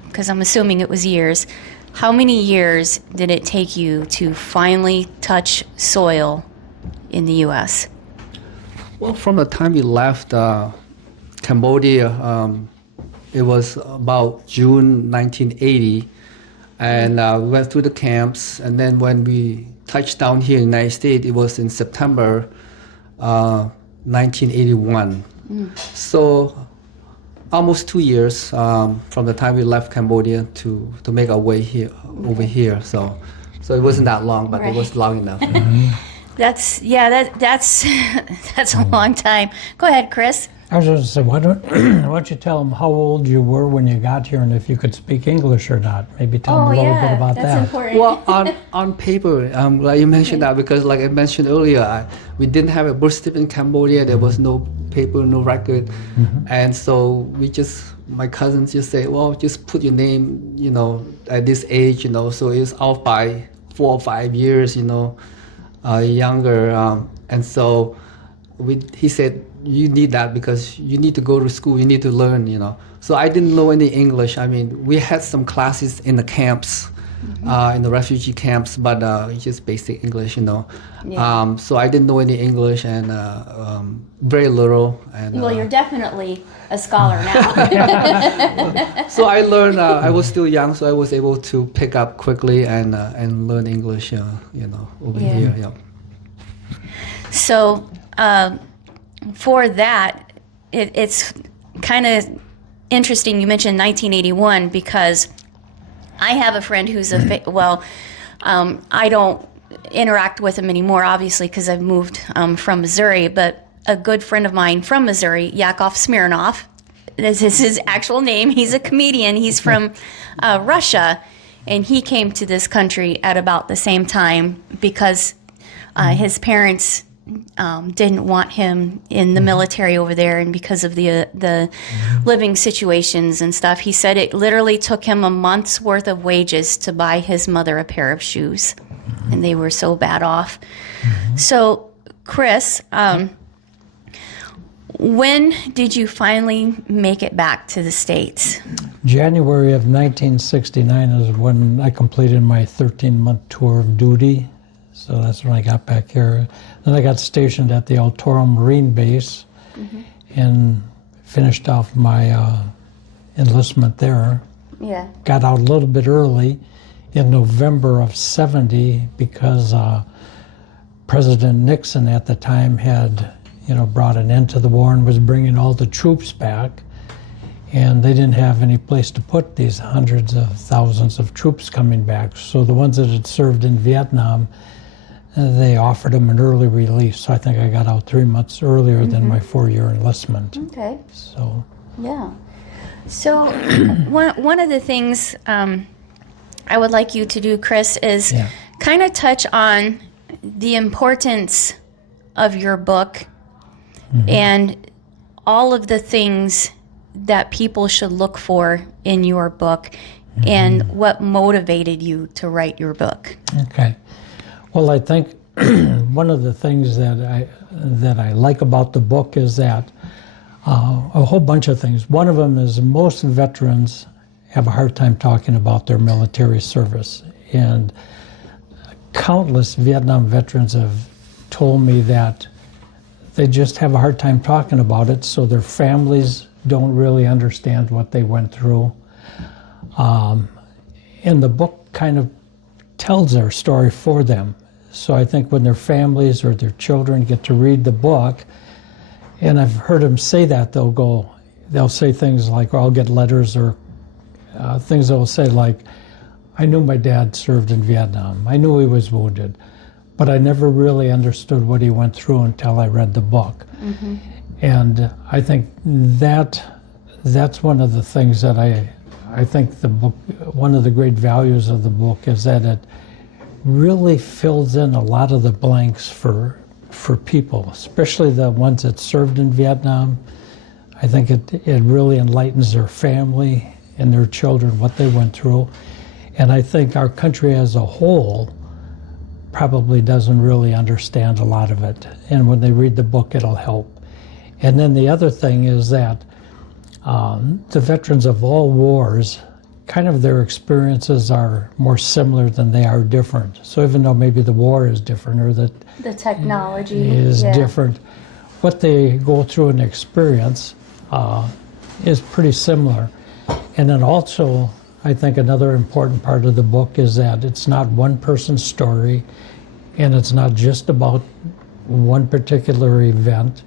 because I'm assuming it was years, how many years did it take you to finally touch soil in the U.S.? Well, from the time we left Cambodia, it was about June 1980, and we went through the camps, and then when we touched down here in the United States, it was in September 1981. So almost 2 years from the time we left Cambodia to make our way here over here. So it wasn't that long, but Right. it was long enough. That's that's a long time. Go ahead, Chris. I was going to say, why don't you tell them how old you were when you got here and if you could speak English or not? Maybe tell them a little bit about that's that. important. Well, on paper, like you mentioned that, because like I mentioned earlier, we didn't have a birth certificate in Cambodia. There was no paper, no record, and so my cousins just say, well, just put your name, at this age, so it's off by 4 or 5 years, younger, and so he said, you need that because you need to go to school, you need to learn, So I didn't know any English. I mean, we had some classes in the camps, in the refugee camps, but it's just basic English, Yeah. So I didn't know any English and very little. And, Well, you're definitely a scholar now. so I learned. I was still young, so I was able to pick up quickly and learn English, over Yeah. here. Yeah. So, for that, it's kind of interesting you mentioned 1981 because I have a friend who's I don't interact with him anymore, obviously, because I've moved from Missouri, but a good friend of mine from Missouri, Yakov Smirnov, this is his actual name. He's a comedian. He's from Russia, and he came to this country at about the same time because his parents didn't want him in the military over there, and because of the living situations and stuff, he said it literally took him a month's worth of wages to buy his mother a pair of shoes, and they were so bad off. So, Chris, when did you finally make it back to the States? January of 1969 is when I completed my 13-month tour of duty. So that's when I got back here. Then I got stationed at the El Toro Marine Base and finished off my enlistment there. Yeah. Got out a little bit early in November of 70 because President Nixon at the time had, brought an end to the war and was bringing all the troops back. And they didn't have any place to put these hundreds of thousands of troops coming back. So the ones that had served in Vietnam, they offered them an early release. So I think I got out 3 months earlier than my 4-year enlistment. Okay. So Yeah. So one of the things I would like you to do, Chris, is kind of touch on the importance of your book and all of the things that people should look for in your book and what motivated you to write your book. Okay. Well, I think one of the things that I like about the book is that a whole bunch of things. One of them is most veterans have a hard time talking about their military service, and countless Vietnam veterans have told me that they just have a hard time talking about it, so their families don't really understand what they went through. And the book kind of tells their story for them. So I think when their families or their children get to read the book, and I've heard them say that, they'll say things like, or I'll get letters or things they'll say like, I knew my dad served in Vietnam. I knew he was wounded, but I never really understood what he went through until I read the book. And I think that's one of the things that I think the book, one of the great values of the book is that it really fills in a lot of the blanks for for people, especially the ones that served in Vietnam. I think it really enlightens their family and their children, what they went through. And I think our country as a whole probably doesn't really understand a lot of it. And when they read the book, it'll help. And then the other thing is that the veterans of all wars, kind of their experiences are more similar than they are different. So even though maybe the war is different or the technology is different, what they go through and experience is pretty similar. And then also, I think another important part of the book is that it's not one person's story, and it's not just about one particular event.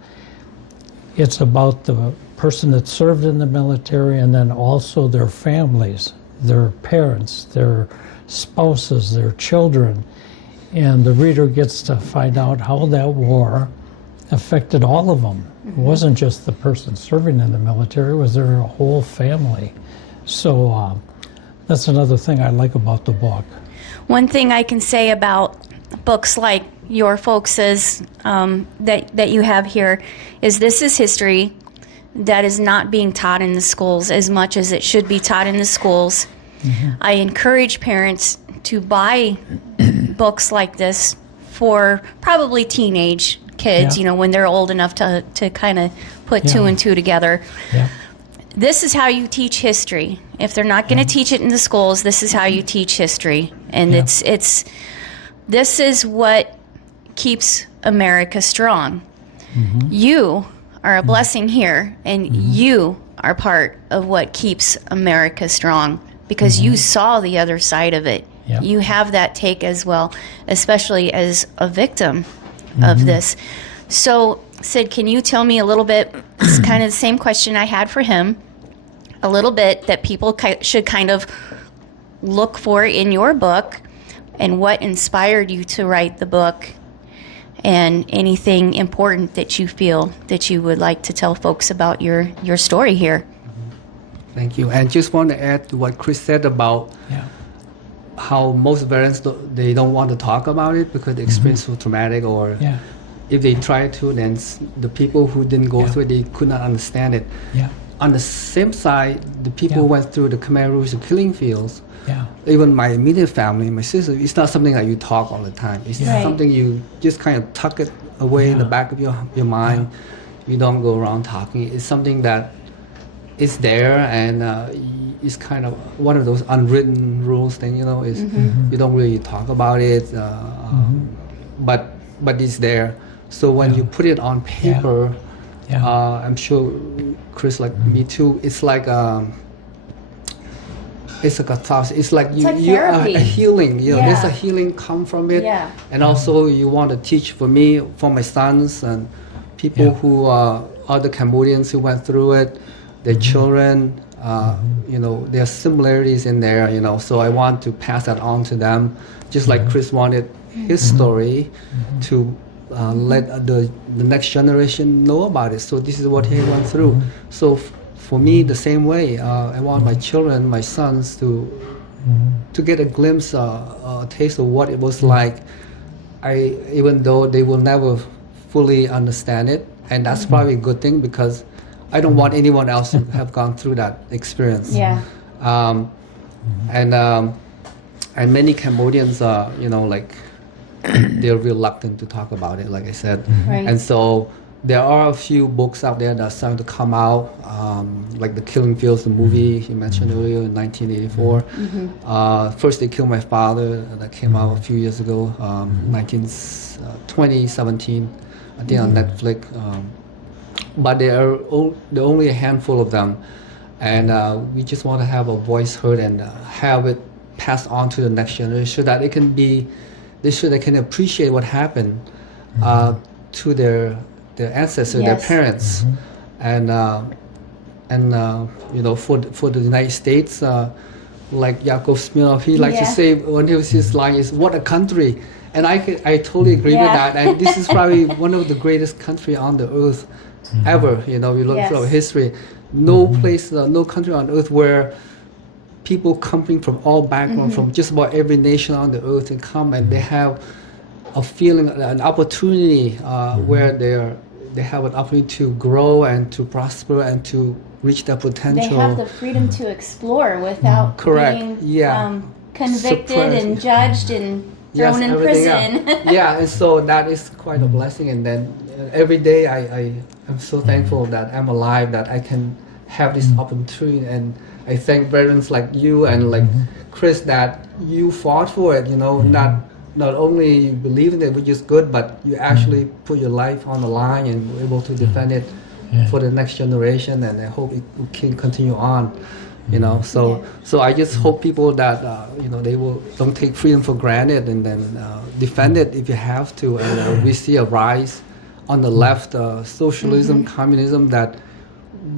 It's about the person that served in the military, and then also their families, their parents, their spouses, their children. And the reader gets to find out how that war affected all of them. It wasn't just the person serving in the military, it was their whole family. So that's another thing I like about the book. One thing I can say about books like your folks' that you have here is this is history that is not being taught in the schools as much as it should be taught in the schools. I encourage parents to buy books like this for probably teenage kids, when they're old enough to kind of put two and two together. This is how you teach history. If they're not going to teach it in the schools, this is how you teach history. And this is what keeps America strong. You are a blessing here, and you are part of what keeps America strong because you saw the other side of it. You have that take as well, especially as a victim of this. So, Sid, can you tell me a little bit, it's kind of the same question I had for him, a little bit that people should kind of look for in your book, and what inspired you to write the book, and anything important that you feel that you would like to tell folks about your story here. Thank you. And just want to add to what Chris said about how most veterans, they don't want to talk about it because the experience is so traumatic, or if they try to, then the people who didn't go through it, they could not understand it. On the same side, the people who went through the Khmer Rouge, the killing fields, even my immediate family, my sister, it's not something that you talk all the time. It's something you just kind of tuck it away in the back of your mind. You don't go around talking. It's something that is there, and it's kind of one of those unwritten rules thing, is you don't really talk about it, but it's there. So when you put it on paper, I'm sure Chris, like me too, it's like it's a catharsis. It's like you are a healing. There's a healing come from it, and also you want to teach for me, for my sons and people who are other Cambodians who went through it, their children. There are similarities in there. So I want to pass that on to them, just like Chris wanted his story to let the next generation know about it. So this is what he went through. So for me, the same way, I want my children, my sons, to get a glimpse, a taste of what it was like. Even though they will never fully understand it, and that's probably a good thing because I don't want anyone else to have gone through that experience. And many Cambodians are, they're reluctant to talk about it, like I said. And so there are a few books out there that are starting to come out, like The Killing Fields, the movie he mentioned earlier in 1984. First They Killed My Father, that came out a few years ago, 2017, I think on Netflix. But there are only a handful of them, and we just want to have a voice heard and have it passed on to the next generation so that it can be, they can appreciate what happened to their ancestors, their parents, and for the United States, like Yakov Smirnov, he likes to say when he was his line is "What a country," and I totally agree with that. And this is probably one of the greatest country on the earth ever. We look through our history. No place, no country on earth where people coming from all backgrounds, from just about every nation on the earth, and come and they have a feeling, an opportunity where they have an opportunity to grow and to prosper and to reach their potential. They have the freedom to explore without Correct. being Yeah. convicted Suppressed. and judged and Yes, thrown in everything, prison. yeah, and so that is quite a blessing. And then every day I am so thankful that I'm alive, that I can have this opportunity. And I thank veterans like you and like Chris that you fought for it. You know, not only you believe in it, which is good, but you actually put your life on the line and were able to defend it for the next generation. And I hope it can continue on. You know, so I just hope people that you know, they will don't take freedom for granted, and then defend it if you have to. And we see a rise on the left, socialism, communism that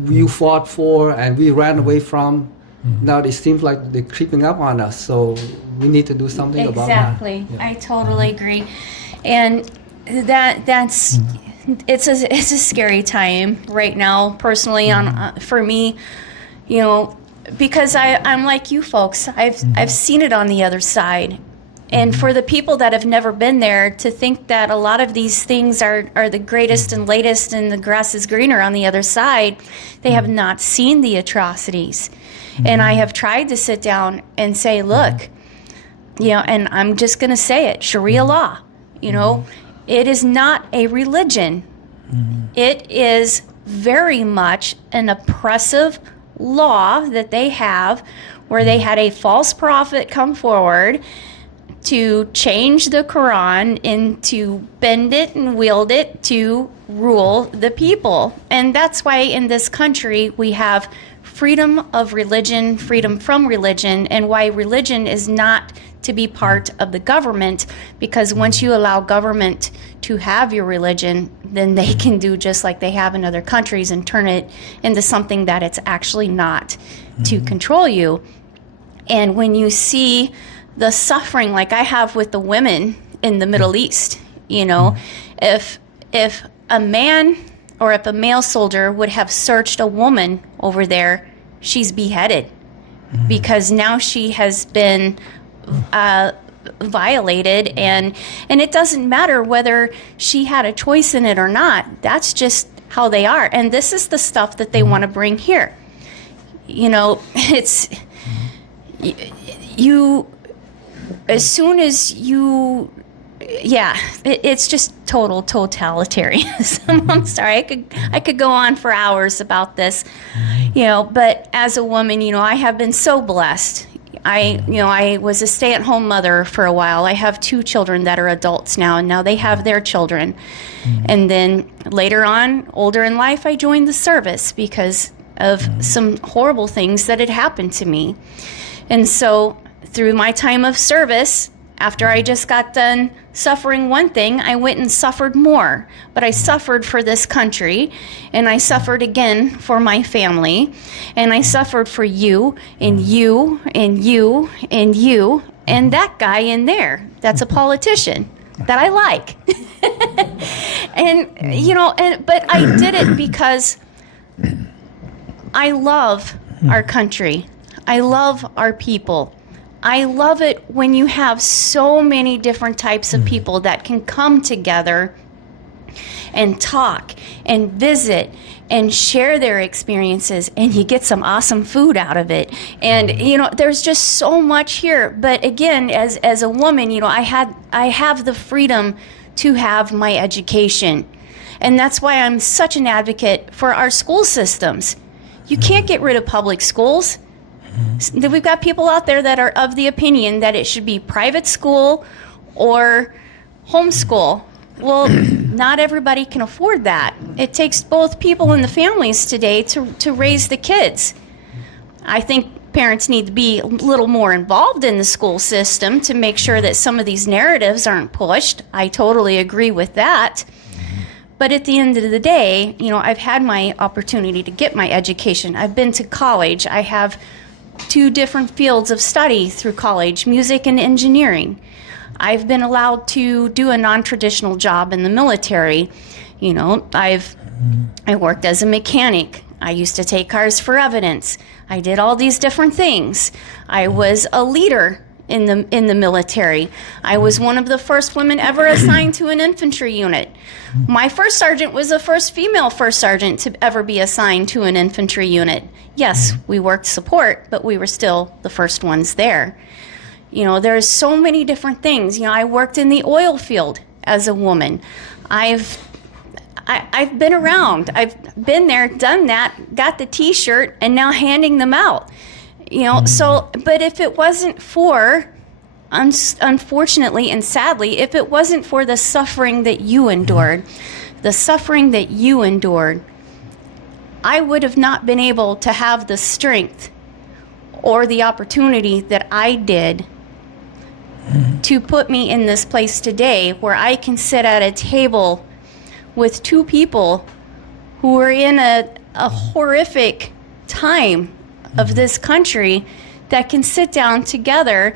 we fought for and we ran away from. Now it seems like they're creeping up on us. So we need to do something about that. Exactly. I totally agree. And that's it's a scary time right now, personally, on for me, you know, because I'm like you folks. I've seen it on the other side. And for the people that have never been there, to think that a lot of these things are the greatest and latest and the grass is greener on the other side, they have not seen the atrocities. And I have tried to sit down and say, look, you know, and I'm just going to say it, Sharia law, you know, it is not a religion. It is very much an oppressive law that they have, where they had a false prophet come forward to change the Quran and to bend it and wield it to rule the people. And that's why in this country we have freedom of religion, freedom from religion, and why religion is not to be part of the government, because once you allow government to have your religion, then they can do just like they have in other countries and turn it into something that it's actually not, to control you. And when you see the suffering like I have with the women in the Middle East, you know, if a man or if a male soldier would have searched a woman over there, she's beheaded, because now she has been violated, and it doesn't matter whether she had a choice in it or not. That's just how they are. And this is the stuff that they want to bring here. You know, it's you as soon as you, it's just total totalitarianism. I'm sorry, I could go on for hours about this, you know, but as a woman, you know, I have been so blessed. I was a stay-at-home mother for a while. I have 2 children that are adults now, and now they have their children. And then later on, older in life, I joined the service because of some horrible things that had happened to me. And so through my time of service, after I just got done suffering one thing, I went and suffered more. But I suffered for this country, and I suffered again for my family, and I suffered for you, and you, and you, and you, and that guy in there that's a politician that I like. And, you know, but I did it because I love our country. I love our people. I love it when you have so many different types of people that can come together and talk and visit and share their experiences, and you get some awesome food out of it. And, you know, there's just so much here. But again, as a woman, you know, I have the freedom to have my education. And that's why I'm such an advocate for our school systems. You can't get rid of public schools. We've got people out there that are of the opinion that it should be private school or homeschool. Well, not everybody can afford that. It takes both people in the families today to raise the kids. I think parents need to be a little more involved in the school system to make sure that some of these narratives aren't pushed. I totally agree with that. But at the end of the day, you know, I've had my opportunity to get my education. I've been to college. I have 2 different fields of study through college, music and engineering. I've been allowed to do a non-traditional job in the military. You know, I worked as a mechanic. I used to take cars for evidence. I did all these different things. I was a leader in the military. I was one of the first women ever assigned to an infantry unit. My first sergeant was the first female first sergeant to ever be assigned to an infantry unit. Yes, we worked support, but we were still the first ones there. You know, there's so many different things. You know, I worked in the oil field as a woman. I've been around. I've been there, done that, got the T-shirt, and now handing them out. You know, so, but if it wasn't for, unfortunately and sadly, if it wasn't for the suffering that you endured, I would have not been able to have the strength or the opportunity that I did to put me in this place today where I can sit at a table with two people who are in a horrific time of this country that can sit down together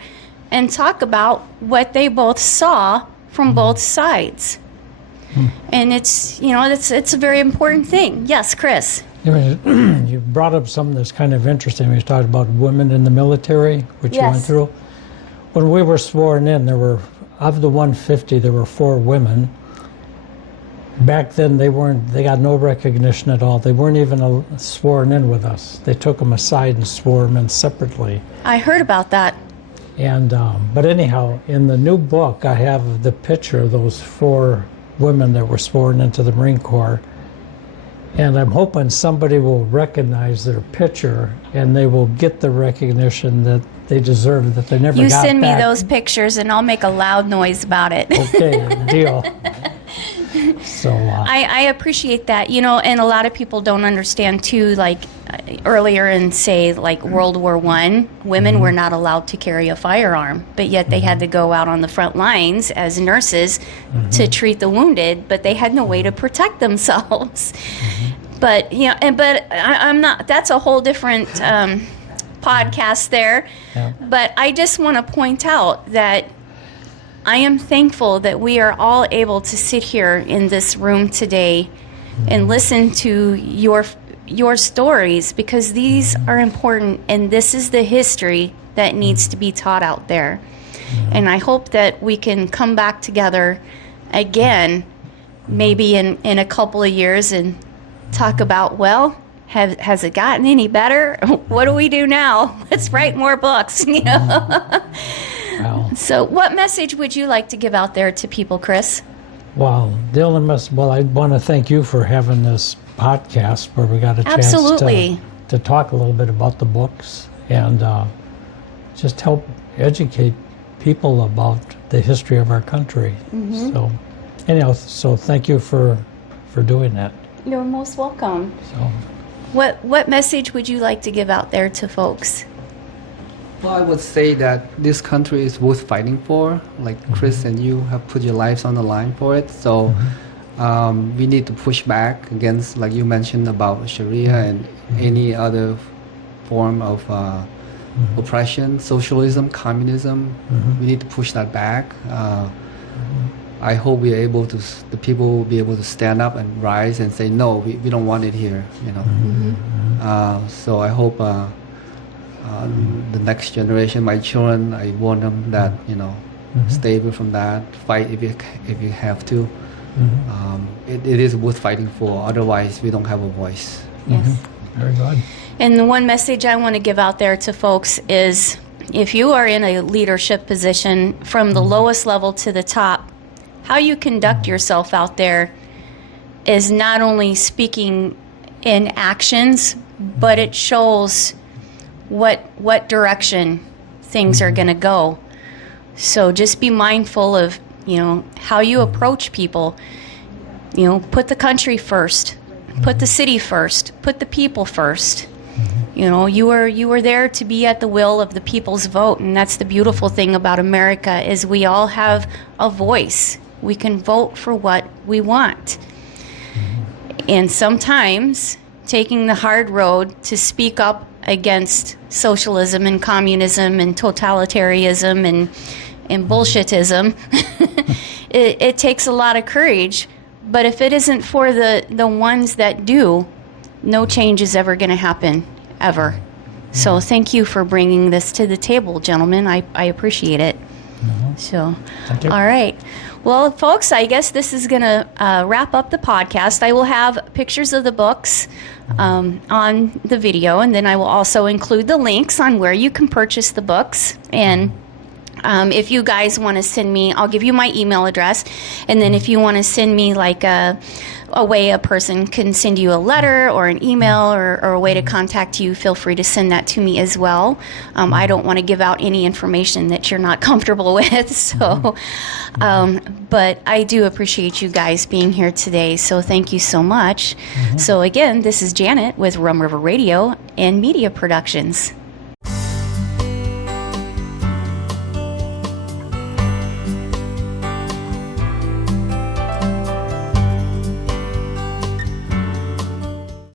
and talk about what they both saw from both sides. And it's, you know, it's a very important thing. Yes, Chris. You brought up something that's kind of interesting. We talked about women in the military, which you went through. When we were sworn in, there were, of the 150, there were 4 women. Back then, they got no recognition at all. They weren't even sworn in with us. They took them aside and swore them in separately. I heard about that. And, but anyhow, in the new book, I have the picture of those 4 women that were sworn into the Marine Corps. And I'm hoping somebody will recognize their picture and they will get the recognition that they deserve, that they never got back. You send me those pictures and I'll make a loud noise about it. Okay, deal. So I appreciate that, you know, and a lot of people don't understand too, like earlier in, say, like World War I, women were not allowed to carry a firearm, but yet they had to go out on the front lines as nurses to treat the wounded, but they had no way to protect themselves. But, you know, I'm not, that's a whole different podcast there. Yeah. But I just want to point out that I am thankful that we are all able to sit here in this room today and listen to your stories, because these are important and this is the history that needs to be taught out there. And I hope that we can come back together again, maybe in a couple of years, and talk about, well, has it gotten any better? What do we do now? Let's write more books, you know? Wow. So what message would you like to give out there to people, Chris? Well, the only message, well, I want to thank you for having this podcast where we got a chance to talk a little bit about the books and just help educate people about the history of our country. So anyhow, so thank you for doing that. You're most welcome. So What message would you like to give out there to folks? Well, I would say that this country is worth fighting for. Like Chris and you have put your lives on the line for it. So we need to push back against, like you mentioned, about Sharia and any other form of oppression, socialism, communism. We need to push that back. I hope we are able to, the people will be able to stand up and rise and say, no, we don't want it here, you know. So I hope the next generation, my children, I warn them that, you know, stay away from that, fight if you have to. It is worth fighting for, otherwise we don't have a voice. Yes. very good. And the one message I want to give out there to folks is, if you are in a leadership position from the lowest level to the top, how you conduct yourself out there is not only speaking in actions, but it shows what direction things are going to go. So just be mindful of, you know, how you approach people. You know, put the country first, put the city first, put the people first. You know, you were there to be at the will of the people's vote, and that's the beautiful thing about America, is we all have a voice. We can vote for what we want. And sometimes taking the hard road to speak up against socialism and communism and totalitarianism and bullshitism, it takes a lot of courage. But if it isn't for the ones that do, no change is ever going to happen, ever. So thank you for bringing this to the table, gentlemen. I appreciate it. So, Thank you. all right. Well, folks, I guess this is going to wrap up the podcast. I will have pictures of the books on the video, and then I will also include the links on where you can purchase the books. And if you guys want to send me, I'll give you my email address. And then if you want to send me like a way a person can send you a letter or an email or a way to contact you, feel free to send that to me as well. I don't want to give out any information that you're not comfortable with. So, but I do appreciate you guys being here today. So thank you so much. So again, this is Janet with Rum River Radio and Media Productions.